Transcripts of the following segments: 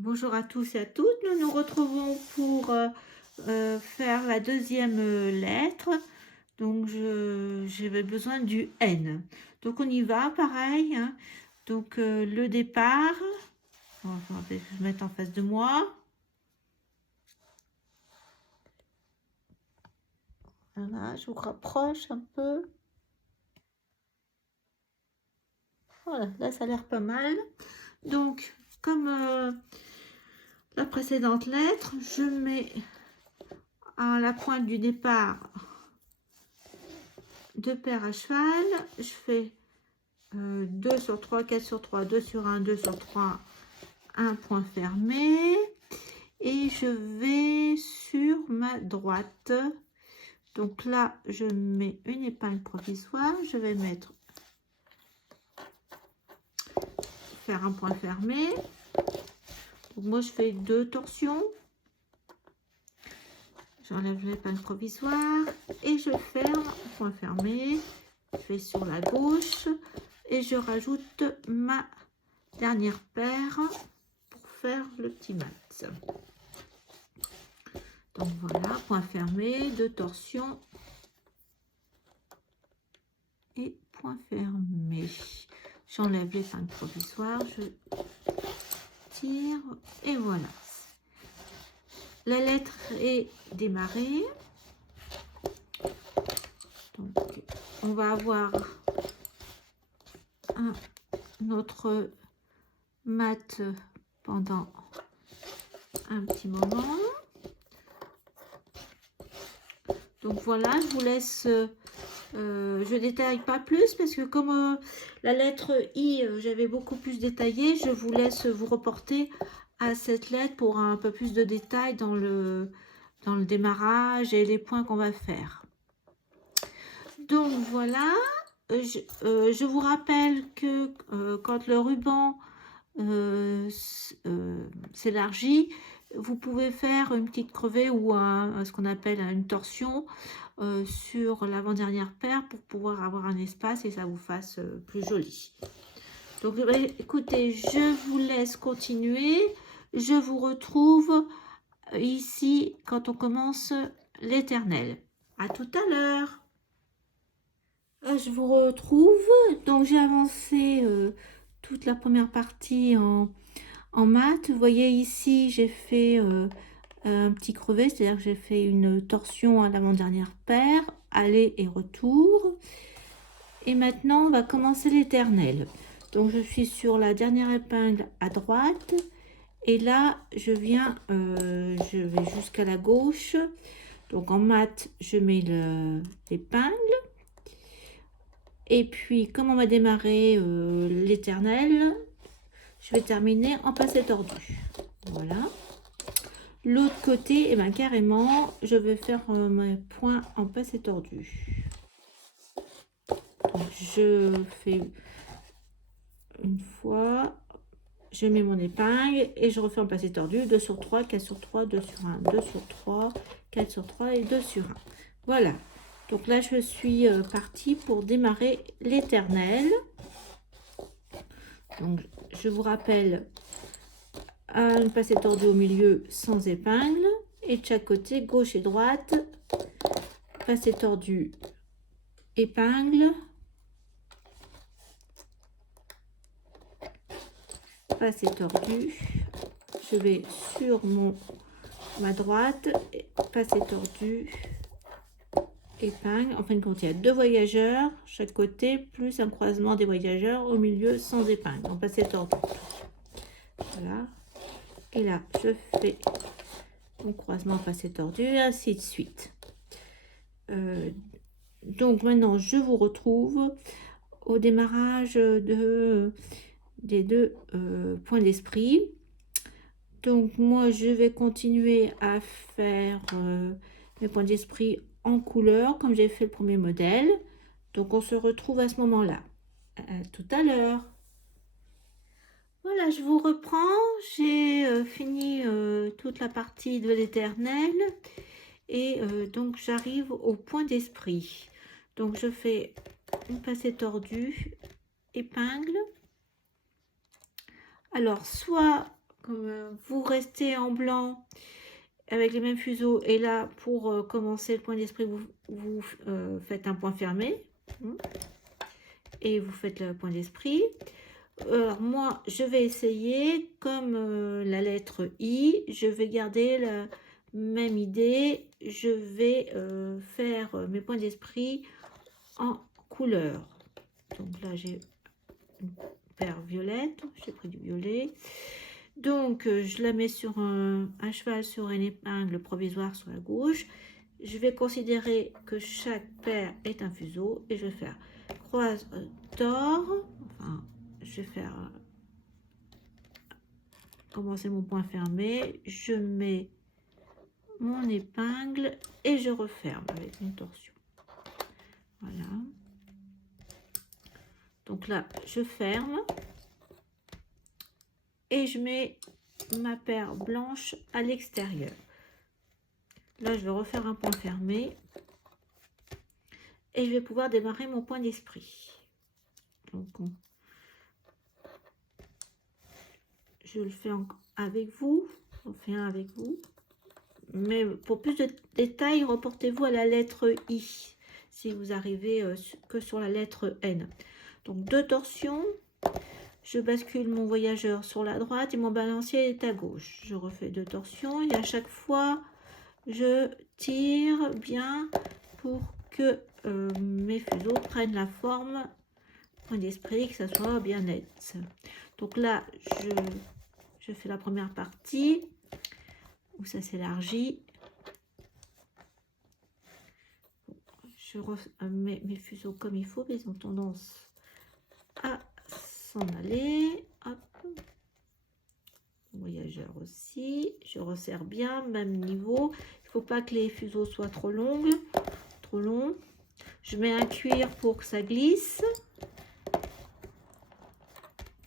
Bonjour à tous et à toutes, nous nous retrouvons pour faire la deuxième lettre. Donc j'avais besoin du N. Donc on y va, pareil, hein. Donc le départ, je vais mettre en face de moi. Voilà, je vous rapproche un peu. Voilà, là ça a l'air pas mal. Donc comme la précédente lettre, je mets à la pointe du départ deux paires à cheval. Je fais 2 sur 3, 4 sur 3, 2 sur 1, 2 sur 3, un point fermé. Et je vais sur ma droite. Donc là, je mets une épingle provisoire. Je vais faire un point fermé. Donc moi, je fais 2 torsions. J'enlève l'épingle provisoire et je ferme, point fermé. Je vais sur la gauche et je rajoute ma dernière paire pour faire le petit mat. Donc voilà, point fermé, 2 torsions et point fermé. J'enlève l'épingle provisoire, je tire et voilà. La lettre est démarrée. Donc on va avoir notre mat pendant un petit moment. Donc voilà, je vous laisse, je détaille pas plus parce que comme la lettre I, j'avais beaucoup plus détaillé, je vous laisse vous reporter à cette lettre pour un peu plus de détails dans le démarrage et les points qu'on va faire. Donc voilà, je vous rappelle que quand le ruban s'élargit, vous pouvez faire une petite crevée ou ce qu'on appelle une torsion sur l'avant-dernière paire pour pouvoir avoir un espace et ça vous fasse plus joli. Donc écoutez, je vous laisse continuer. Je vous retrouve ici quand on commence l'éternel. À tout à l'heure. Je vous retrouve. Donc j'ai avancé toute la première partie en mat. Vous voyez ici, j'ai fait un petit crevé, c'est-à-dire que j'ai fait une torsion à l'avant-dernière paire, aller et retour. Et maintenant, on va commencer l'éternel. Donc je suis sur la dernière épingle à droite. Et là, je vais jusqu'à la gauche. Donc en mat, je mets l'épingle. Et puis, comme on va démarrer l'éternel, je vais terminer en passé tordu. Voilà. L'autre côté, et bien carrément, je vais faire mes points en passé tordu. Donc, je fais une fois, je mets mon épingle et je refais en passé tordu, 2 sur 3, 4 sur 3, 2 sur 1, 2 sur 3, 4 sur 3 et 2 sur 1. Voilà. Donc là, je suis partie pour démarrer l'éternel. Donc, je vous rappelle, un passé tordu au milieu sans épingle et de chaque côté, gauche et droite, passé tordu, épingle, passé tordu. Je vais sur ma droite, passé tordu, épingle. En fin de compte, il y a 2 voyageurs chaque côté, plus un croisement des voyageurs au milieu sans épingle, en passé tordu. Voilà. Et là, je fais mon croisement passé tordu, et ainsi de suite. Donc maintenant, je vous retrouve au démarrage des 2 points d'esprit. Donc moi, je vais continuer à faire mes points d'esprit en couleur, comme j'ai fait le premier modèle. Donc on se retrouve à ce moment-là. À tout à l'heure. Voilà, je vous reprends. J'ai fini toute la partie de l'éternel. Et donc j'arrive au point d'esprit. Donc je fais une passée tordue, épingle. Alors soit comme vous restez en blanc avec les mêmes fuseaux, et là, pour commencer le point d'esprit, vous faites un point fermé, et vous faites le point d'esprit. Alors moi, je vais essayer, comme la lettre I, je vais garder la même idée, je vais faire mes points d'esprit en couleur. Donc là, j'ai une paire violette, j'ai pris du violet. Donc, je la mets sur un cheval sur une épingle provisoire sur la gauche. Je vais considérer que chaque paire est un fuseau et je vais faire croise tord. Enfin, je vais faire commencer mon point fermé. Je mets mon épingle et je referme avec une torsion. Voilà. Donc là, je ferme et je mets ma paire blanche à l'extérieur. Là, je vais refaire un point fermé et je vais pouvoir démarrer mon point d'esprit. Donc, je le fais avec vous, on fait un avec vous. Mais pour plus de détails, reportez-vous à la lettre I si vous arrivez que sur la lettre N. Donc, 2 torsions. Je bascule mon voyageur sur la droite et mon balancier est à gauche. Je refais 2 torsions et à chaque fois, je tire bien pour que mes fuseaux prennent la forme point d'esprit, que ça soit bien net. Donc là, je fais la première partie où ça s'élargit. Je remets mes fuseaux comme il faut, mais ils ont tendance à s'en aller. Hop. Voyageur aussi, je resserre bien, même niveau. Il ne faut pas que les fuseaux soient trop longs. Je mets un cuir pour que ça glisse.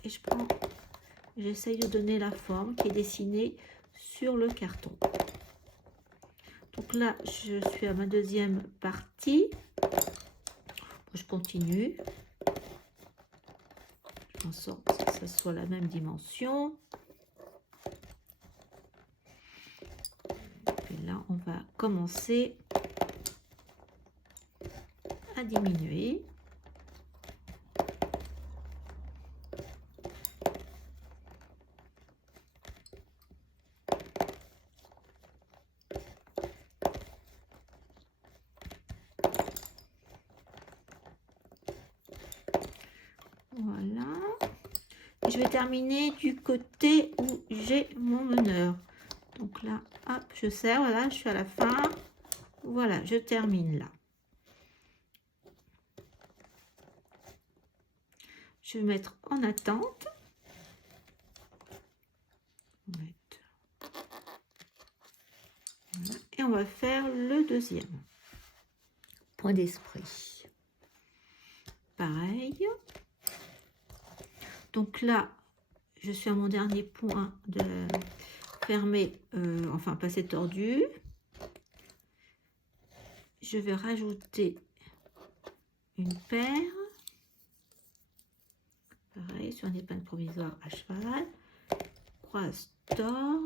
Et je prends, j'essaye de donner la forme qui est dessinée sur le carton. Donc là, je suis à ma deuxième partie. Je continue. Je fais en sorte que ça soit la même dimension. Et là, on va commencer à diminuer. Voilà. Et je vais terminer du côté où j'ai mon meneur. Donc là, hop, je serre, voilà, je suis à la fin. Voilà, je termine là. Je vais mettre en attente. Et on va faire le deuxième. Point d'esprit. Pareil. Donc là, je suis à mon dernier point de fermer, enfin passer tordu. Je vais rajouter une paire. Pareil, sur un épingle provisoire à cheval. Croise tord.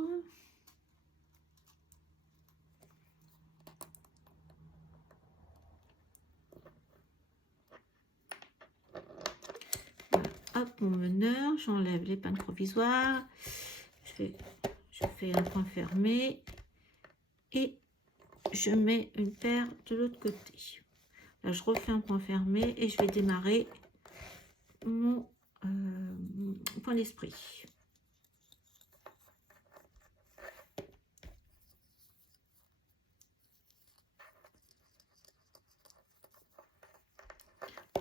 Hop, mon meneur, j'enlève l'épingle provisoire, je fais un point fermé et je mets une paire de l'autre côté. Là, je refais un point fermé et je vais démarrer mon point d'esprit.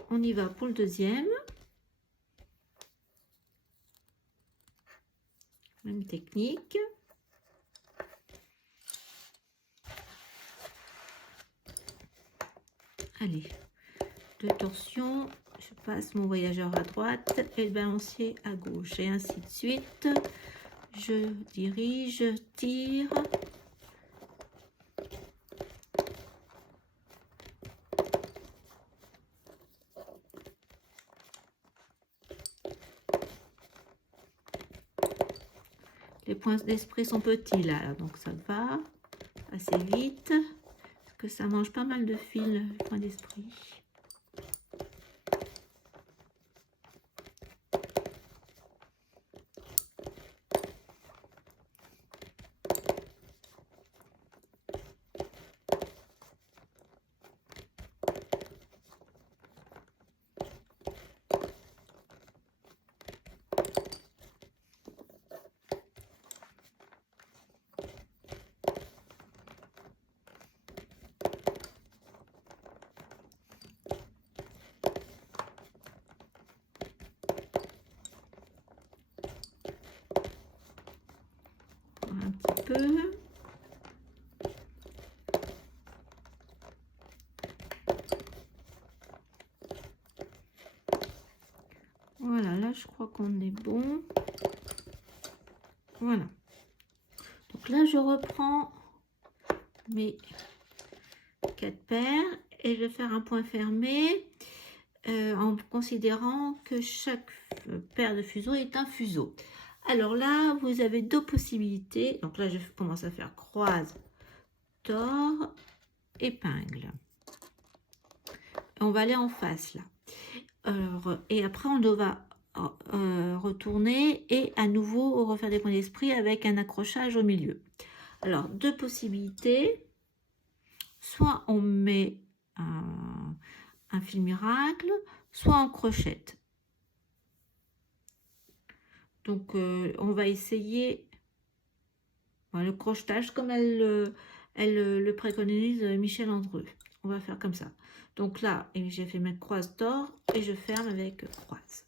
On y va pour le deuxième. Même technique. Allez, 2 torsions, je passe mon voyageur à droite et le balancier à gauche et ainsi de suite. Je dirige, je tire. Les points d'esprit sont petits là, donc ça va assez vite. Parce que ça mange pas mal de fils, le point d'esprit. Un petit peu. Voilà, là je crois qu'on est bon. Voilà. Donc là je reprends mes 4 paires et je vais faire un point fermé en considérant que chaque paire de fuseaux est un fuseau. Alors là, vous avez deux possibilités. Donc là, je commence à faire croise, tord, épingle. On va aller en face là. Alors, et après, on va retourner et à nouveau refaire des points d'esprit avec un accrochage au milieu. Alors, deux possibilités. Soit on met un fil miracle, soit en crochette. Donc, on va essayer le crochetage comme elle le préconise Michel Andreu. On va faire comme ça. Donc là, j'ai fait mettre croise tord et je ferme avec croise.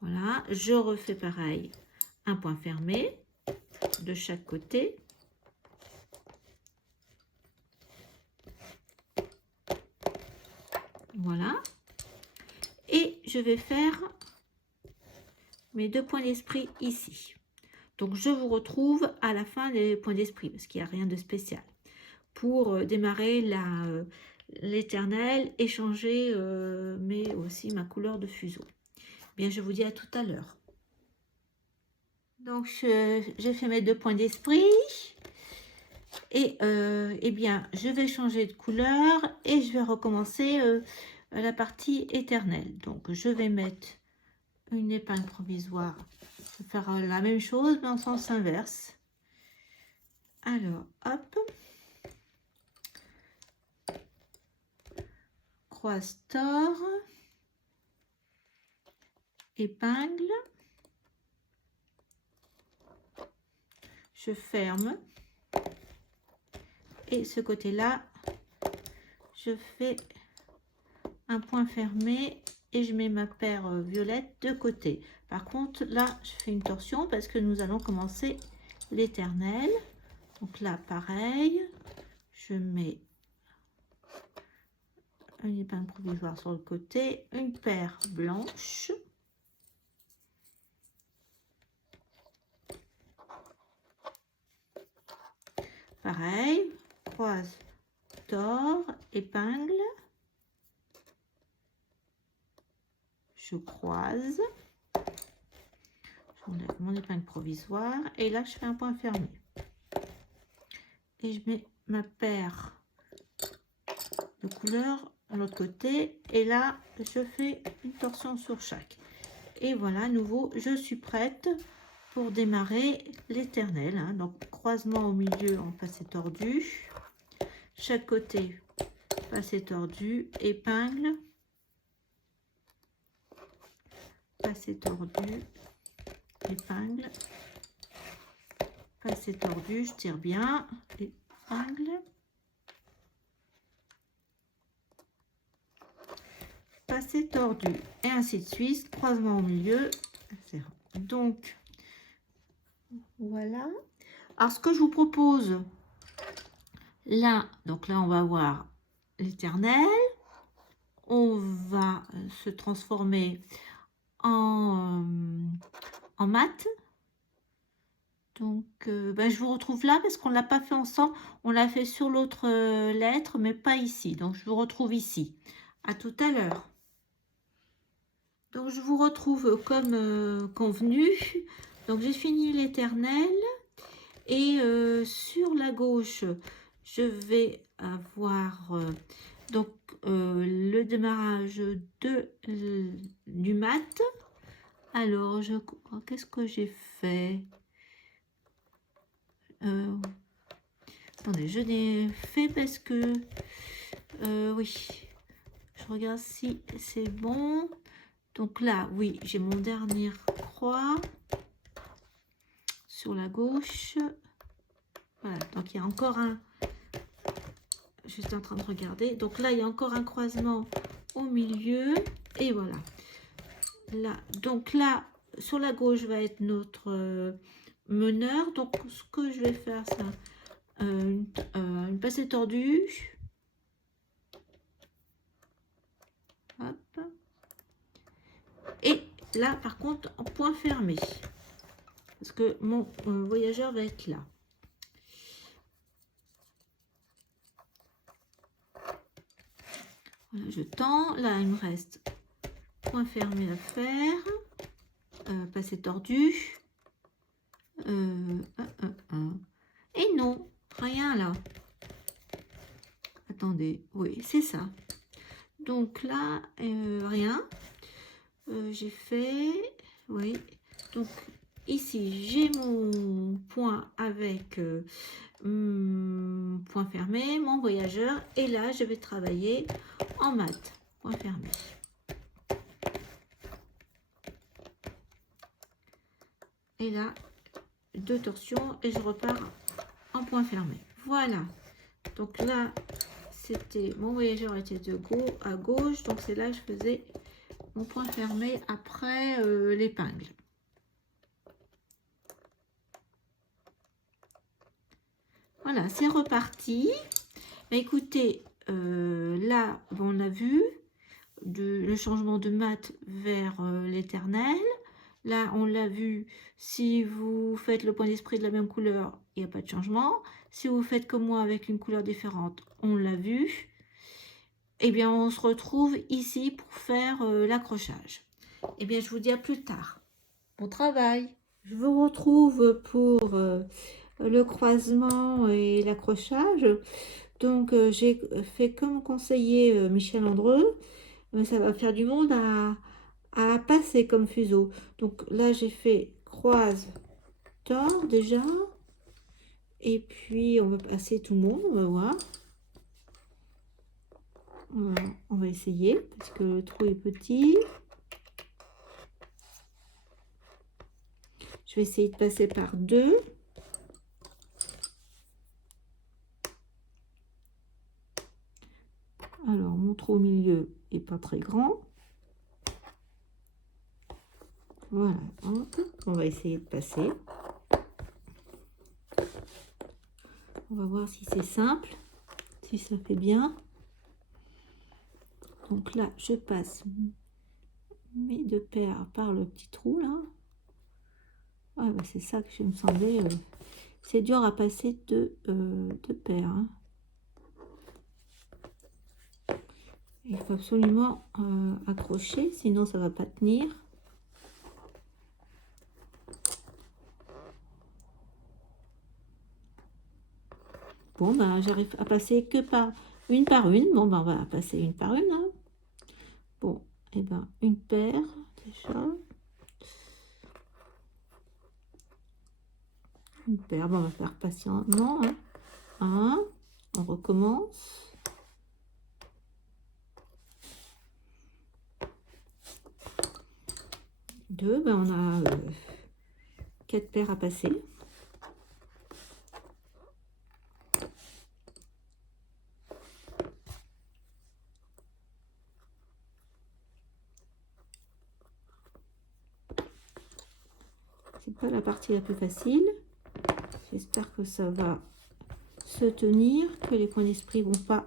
Voilà, je refais pareil, un point fermé de chaque côté. Voilà. Et je vais faire mes deux points d'esprit ici. Donc je vous retrouve à la fin des points d'esprit parce qu'il n'y a rien de spécial. Pour démarrer l'éternel et changer mais aussi ma couleur de fuseau. Bien, je vous dis à tout à l'heure. Donc j'ai fait mes deux points d'esprit et eh bien je vais changer de couleur et je vais recommencer la partie éternelle. Donc je vais mettre une épingle provisoire, je vais faire la même chose mais en sens inverse. Alors hop, croise tord, épingle, je ferme et ce côté là je fais un point fermé et je mets ma paire violette de côté. Par contre là je fais une torsion parce que nous allons commencer l'éternel. Donc là pareil, je mets une épingle provisoire sur le côté, une paire blanche, pareil, croise, tord, épingle, je croise, j'enlève mon épingle provisoire et là je fais un point fermé et je mets ma paire de couleur de l'autre côté et là je fais une torsion sur chaque. Et voilà, à nouveau je suis prête pour démarrer l'éternel, hein. Donc croisement au milieu en passé tordu, chaque côté passé tordu, épingle, passé tordu, épingle, passé tordu, je tire bien, épingle, passé tordu et ainsi de suite, croisement au milieu, etc. Donc voilà. Alors ce que je vous propose là, donc là on va voir l'éternel, on va se transformer en mat. Donc ben, je vous retrouve là parce qu'on l'a pas fait ensemble, on l'a fait sur l'autre lettre mais pas ici. Donc je vous retrouve ici. À tout à l'heure. Donc je vous retrouve comme convenu. Donc j'ai fini l'éternel Et sur la gauche, je vais avoir donc le démarrage du mat. Alors, qu'est-ce que j'ai fait? Attendez, je l'ai fait parce que oui, je regarde si c'est bon. Donc là, oui, j'ai mon dernier croix sur la gauche. Voilà, donc il y a encore un. Je suis en train de regarder. Donc là, il y a encore un croisement au milieu. Et voilà. Là, donc là, sur la gauche va être notre meneur. Donc ce que je vais faire, c'est une passée tordue. Hop. Et là, par contre, en point fermé. Parce que mon voyageur va être là. Voilà, je tends. Là, il me reste point fermé à faire. Passé tordu. Et non, rien là. Attendez, oui, c'est ça. Donc là, rien. J'ai fait, oui. Donc ici, j'ai mon point avec point fermé, mon voyageur. Et là, je vais travailler en mat. Point fermé. Et là, 2 torsions et je repars en point fermé. Voilà. Donc là, c'était mon voyageur était à gauche, donc c'est là que je faisais mon point fermé après l'épingle. Voilà, c'est reparti. Mais écoutez, là, on a vu le changement de mat vers l'éternel. Là, on l'a vu, si vous faites le point d'esprit de la même couleur, il n'y a pas de changement. Si vous faites comme moi avec une couleur différente, on l'a vu. Eh bien, on se retrouve ici pour faire l'accrochage. Eh bien, je vous dis à plus tard. Bon travail. Je vous retrouve pour le croisement et l'accrochage. Donc, j'ai fait comme conseillé Michel Andreu. Mais ça va faire du monde à passer comme fuseau. Donc là, j'ai fait croise, tord déjà. Et puis, on va passer tout le monde, on va voir. On va essayer parce que le trou est petit. Je vais essayer de passer par 2. Alors, mon trou au milieu est pas très grand. Voilà, on va essayer de passer. On va voir si c'est simple, si ça fait bien. Donc là, je passe mes 2 paires par le petit trou là. Ouais, bah c'est ça que je me semblais. C'est dur à passer 2 paires. Hein. Il faut absolument accrocher, sinon ça va pas tenir. Bon, ben j'arrive à passer que par une. Bon, ben on va passer une par une. Hein. Bon, et ben une paire déjà. Une paire, bon, on va faire patiemment. Hein. On recommence. 2, ben on a 4 paires à passer. C'est pas la partie la plus facile. J'espère que ça va se tenir, que les points d'esprit vont pas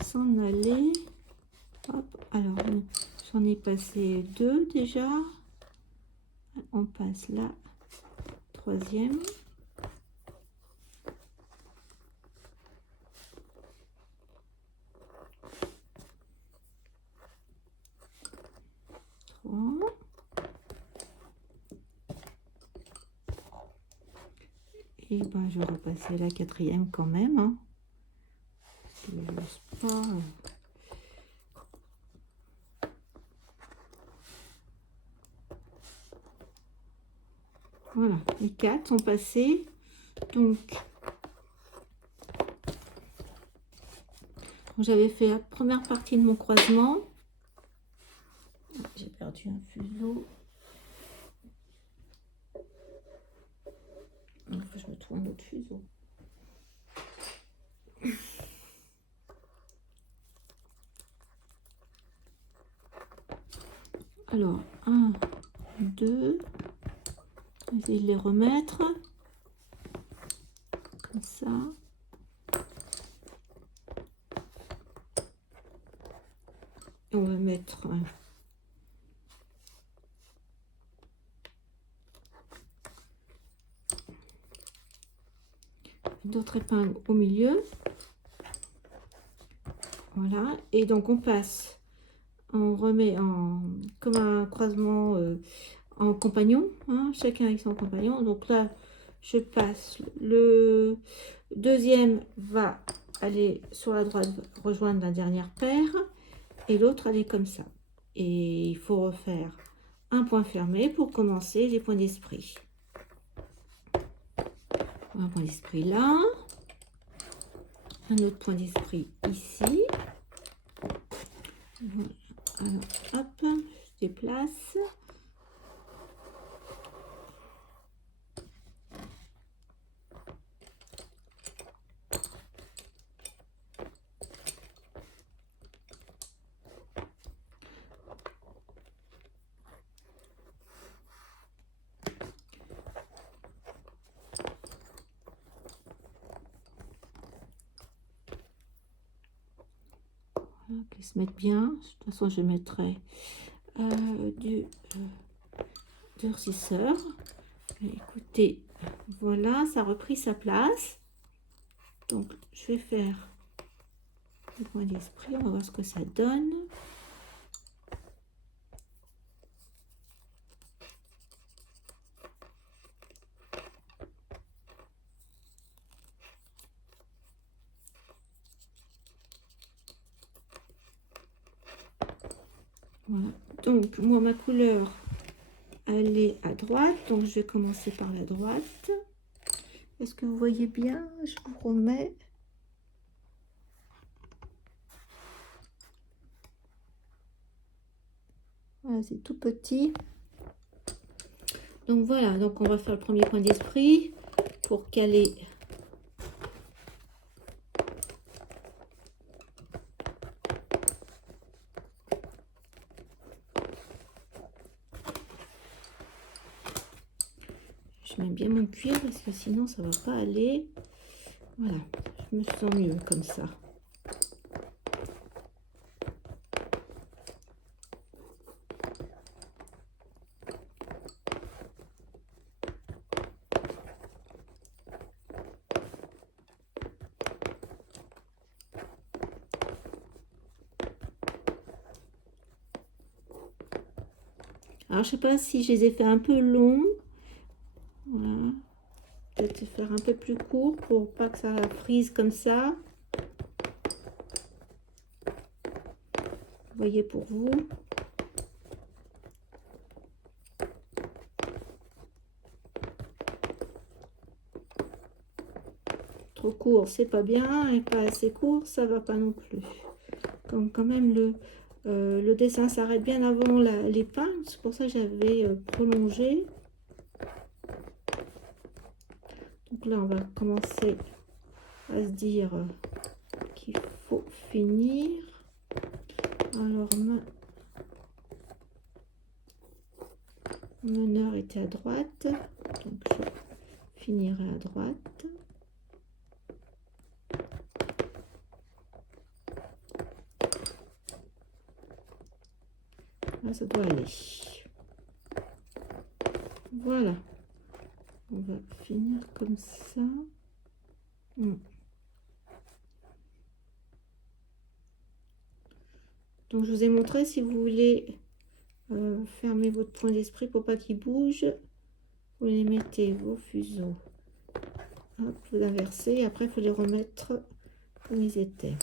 s'en aller. Hop, alors j'en ai passé 2 déjà. On passe la 3e. Et ben, je vais repasser la quatrième quand même. Hein, parce que je n'ose pas. Voilà, les 4 sont passés. Donc, j'avais fait la première partie de mon croisement. J'ai perdu un fuseau. Il faut que je me trouve un autre fuseau. Alors, 1, 2. Essayer de les remettre. Comme ça. Et on va mettre d'autres épingles au milieu. Voilà. Et donc on passe, on remet en comme un croisement en compagnon, hein, chacun avec son compagnon. Donc là, je passe, le deuxième va aller sur la droite, rejoindre la dernière paire, et l'autre aller comme ça. Et il faut refaire un point fermé pour commencer les points d'esprit. Un point d'esprit là, un autre point d'esprit ici. Voilà. Alors, hop, je déplace. Qu'ils se mettent bien. De toute façon, je mettrai du durcisseur. Écoutez, voilà, ça a repris sa place. Donc, je vais faire le point d'esprit. On va voir ce que ça donne. Voilà. Donc, moi, ma couleur, elle est à droite. Donc, je vais commencer par la droite. Est-ce que vous voyez bien? Je vous remets. Voilà, c'est tout petit. Donc, voilà. Donc, on va faire le premier point d'esprit pour caler. Je mets bien mon cuir parce que sinon ça va pas aller. Voilà, je me sens mieux comme ça. Alors je sais pas si je les ai fait un peu longs. Voilà. Peut-être faire un peu plus court pour pas que ça frise comme ça. Vous voyez pour vous. Trop court, c'est pas bien, et pas assez court, ça va pas non plus. Comme quand même le dessin s'arrête bien avant l'épingle, c'est pour ça que j'avais prolongé. Donc là, on va commencer à se dire qu'il faut finir. Alors, mon meneur était à droite, donc je finirai à droite. Là, ça doit aller. Voilà. On va finir comme ça. Donc, je vous ai montré, si vous voulez fermer votre point d'esprit pour pas qu'il bouge, vous les mettez vos fuseaux Hop, vous inversez. Après, il faut les remettre comme ils étaient.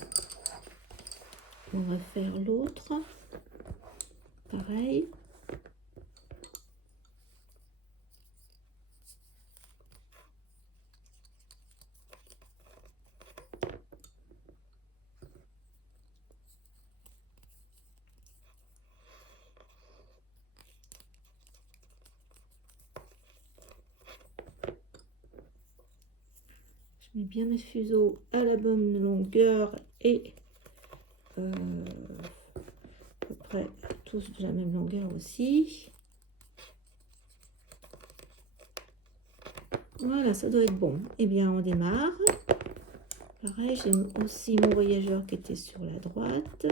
On va faire l'autre. Pareil. Je mets bien mes fuseaux à la bonne longueur et à peu près tous de la même longueur aussi. Voilà, ça doit être bon. Eh bien, on démarre. Pareil, j'ai aussi mon voyageur qui était sur la droite.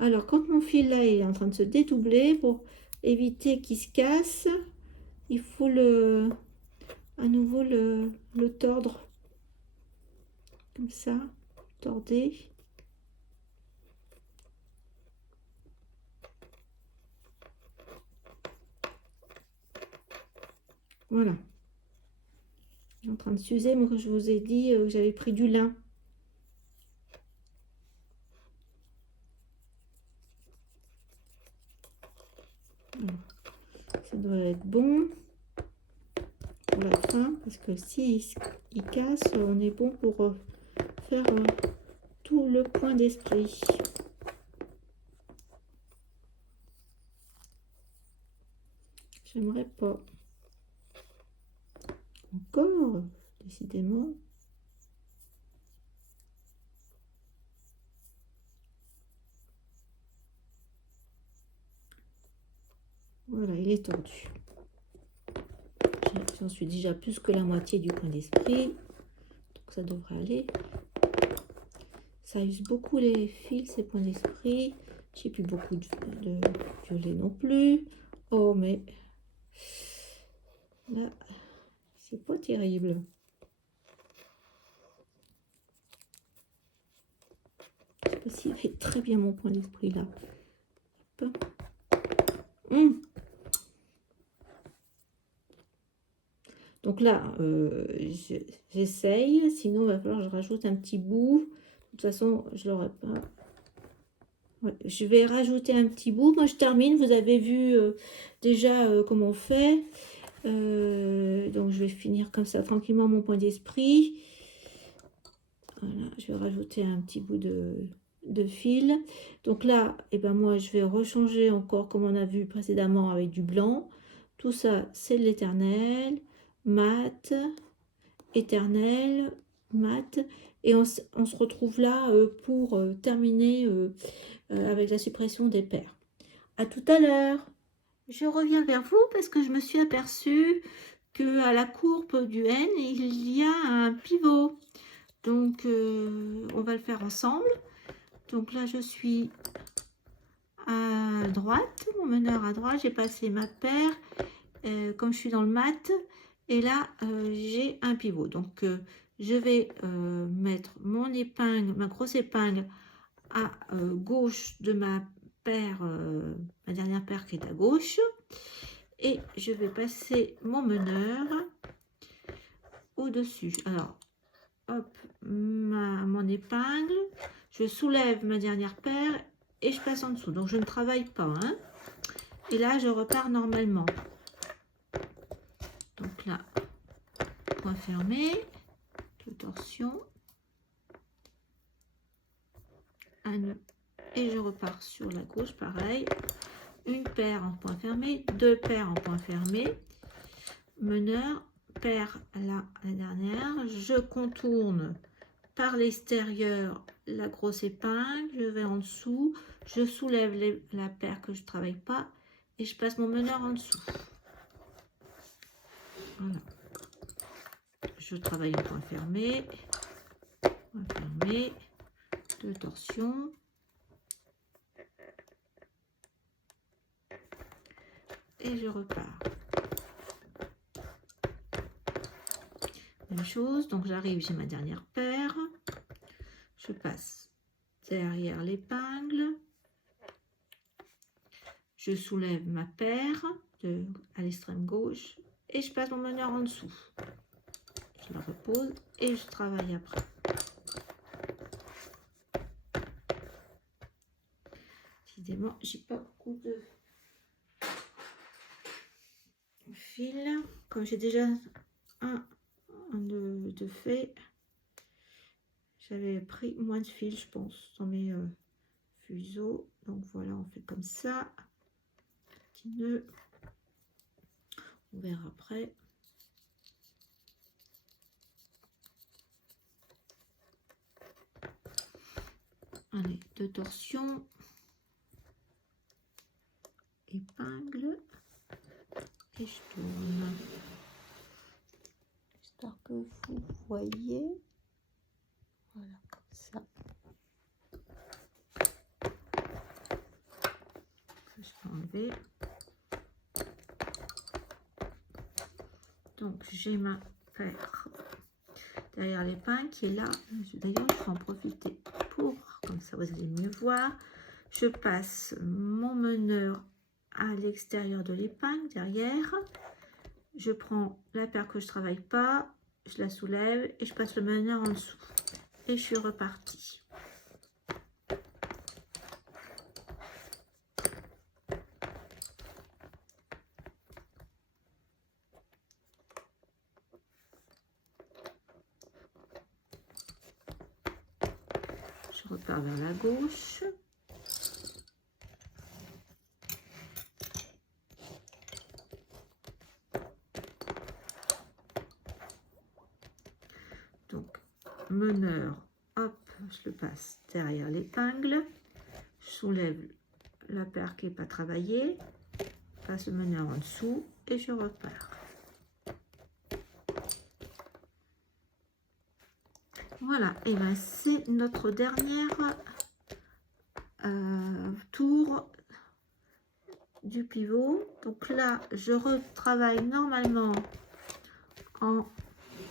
Alors, quand mon fil là est en train de se dédoubler, pour éviter qu'il se casse, il faut à nouveau le tordre comme ça, tordez. Voilà. Il est en train de s'user, moi je vous ai dit que j'avais pris du lin. Voilà. Ça doit être bon pour la fin, parce que si il casse, on est bon pour faire tout le point d'esprit. J'aimerais pas. Encore, décidément. Voilà, il est tordu. J'en suis déjà plus que la moitié du point d'esprit. Donc ça devrait aller. Ça use beaucoup les fils, ces points d'esprit. J'ai plus beaucoup de violet non plus. Oh, mais là, c'est pas terrible. Je sais pas s'il va être très bien mon point d'esprit là. Donc là, j'essaye. Sinon, il va falloir que je rajoute un petit bout. De toute façon, je l'aurai pas. Ouais, je vais rajouter un petit bout. Moi, je termine. Vous avez vu déjà comment on fait. Donc, je vais finir comme ça tranquillement mon point d'esprit. Voilà, je vais rajouter un petit bout de fil. Donc là, et ben moi, je vais rechanger encore comme on a vu précédemment avec du blanc. Tout ça, c'est de l'éternel, mat, éternel, mat. Et on se retrouve là pour terminer avec la suppression des paires. À tout à l'heure. Je reviens vers vous parce que je me suis aperçue que à la courbe du N, il y a un pivot. Donc, on va le faire ensemble. Donc là, je suis à droite, mon meneur à droite. J'ai passé ma paire, comme je suis dans le mat. Et là, j'ai un pivot. Donc, je vais mettre mon épingle, ma grosse épingle, à gauche de ma paire, ma dernière paire qui est à gauche. Et je vais passer mon meneur au-dessus. Alors, hop, mon épingle, je soulève ma dernière paire et je passe en dessous. Donc, je ne travaille pas. Hein. Et là, je repars normalement. Donc là, point fermé, tout torsion, un nœud. Et je repars sur la gauche, pareil. Une paire en point fermé, deux paires en point fermé. Meneur, paire là, la dernière. Je contourne par l'extérieur la grosse épingle, je vais en dessous, je soulève la paire que je ne travaille pas et je passe mon meneur en dessous. Voilà. Je travaille en point fermé, deux torsions. et je repars. Même chose, donc j'arrive, j'ai ma dernière paire, je passe derrière l'épingle, je soulève ma paire à l'extrême gauche et je passe mon meneur en dessous. Je la repose et je travaille après. Décidément, j'ai pas beaucoup de fil. Comme j'ai déjà un de fait, j'avais pris moins de fil, je pense, dans mes fuseaux. Donc voilà, on fait comme ça. Petit nœud. On verra après. Allez, 2 torsions. Épingle. Et je tourne. J'espère que vous voyez. Voilà, comme ça. Je peux enlever. Donc j'ai ma paire derrière l'épingle qui est là. D'ailleurs, je vais en profiter pour, comme ça vous allez mieux voir. Je passe mon meneur à l'extérieur de l'épingle, derrière. Je prends la paire que je travaille pas, je la soulève et je passe le meneur en dessous. Et je suis repartie. Je repars vers la gauche. Donc, meneur, hop, je le passe derrière l'épingle. Je soulève la paire qui n'est pas travaillée. Passe le meneur en dessous et je repars. Voilà, et bien c'est notre dernière tour du pivot. Donc là, je retravaille normalement en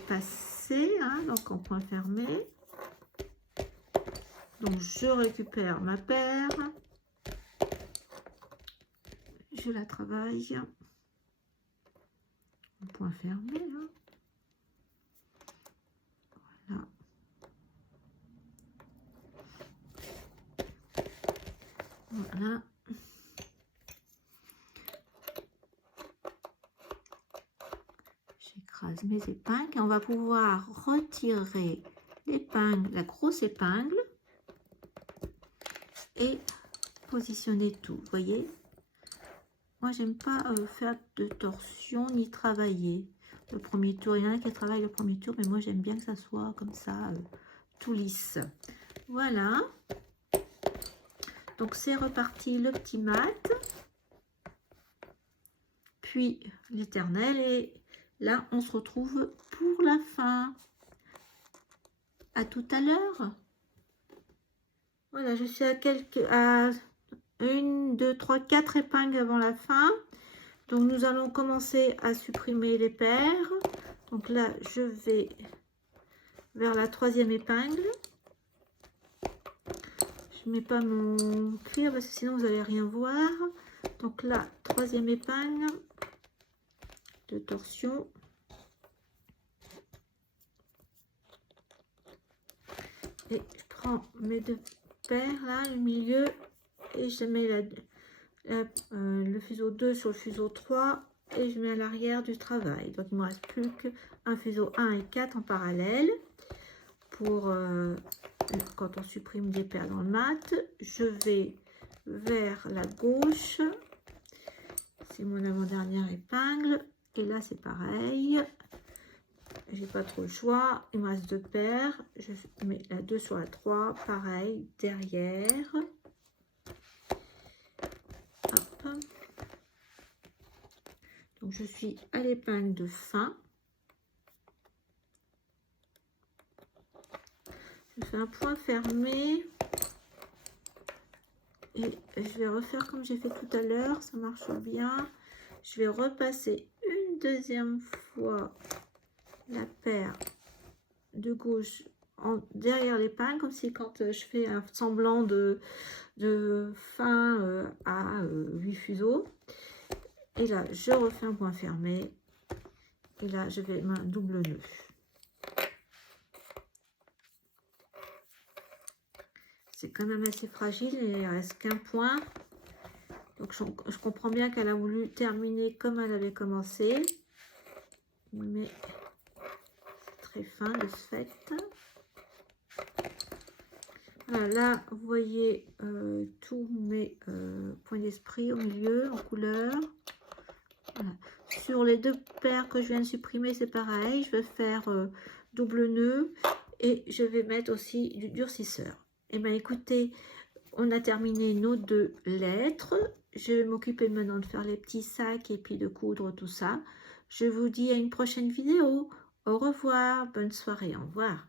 passé, hein, donc en point fermé. Donc je récupère ma paire, je la travaille en point fermé. Hein. Voilà. Voilà. J'écrase mes épingles et on va pouvoir retirer l'épingle, la grosse épingle et positionner tout. Vous voyez, moi j'aime pas faire de torsion ni travailler le premier tour. Il y en a qui travaillent le premier tour, mais moi j'aime bien que ça soit comme ça, tout lisse. Voilà. Donc c'est reparti le petit mat, puis l'éternel, et là on se retrouve pour la fin. À tout à l'heure. Voilà, je suis à 1, 2, 3, 4 épingles avant la fin. Donc nous allons commencer à supprimer les paires. Donc là je vais vers la 3e épingle. Je mets pas mon cuir parce que sinon vous allez rien voir. Donc là, 3e épingle de torsion. Et je prends mes 2 paires là, le milieu, et je mets le fuseau 2 sur le fuseau 3 et je mets à l'arrière du travail. Donc il ne me reste plus qu'un fuseau 1 et 4 en parallèle. Pour quand on supprime des paires dans le mat, je vais vers la gauche, c'est mon avant-dernière épingle, et là c'est pareil, j'ai pas trop le choix, il me reste 2 paires, je mets la 2 sur la 3, pareil, derrière, hop. Donc je suis à l'épingle de fin. Je fais un point fermé et je vais refaire comme j'ai fait tout à l'heure, ça marche bien. Je vais repasser une deuxième fois la paire de gauche derrière l'épingle, comme si quand je fais un semblant de fin à 8 fuseaux. Et là, je refais un point fermé. Et là, je vais un double nœud. C'est quand même assez fragile, il ne reste qu'un point. Donc, je comprends bien qu'elle a voulu terminer comme elle avait commencé. Mais c'est très fin de ce fait. Voilà, là, vous voyez tous mes points d'esprit au milieu, en couleur. Voilà. Sur les deux paires que je viens de supprimer, c'est pareil. Je vais faire double nœud et je vais mettre aussi du durcisseur. Et bien, écoutez, on a terminé nos 2 lettres. Je vais m'occuper maintenant de faire les petits sacs et puis de coudre tout ça. Je vous dis à une prochaine vidéo. Au revoir, bonne soirée, au revoir.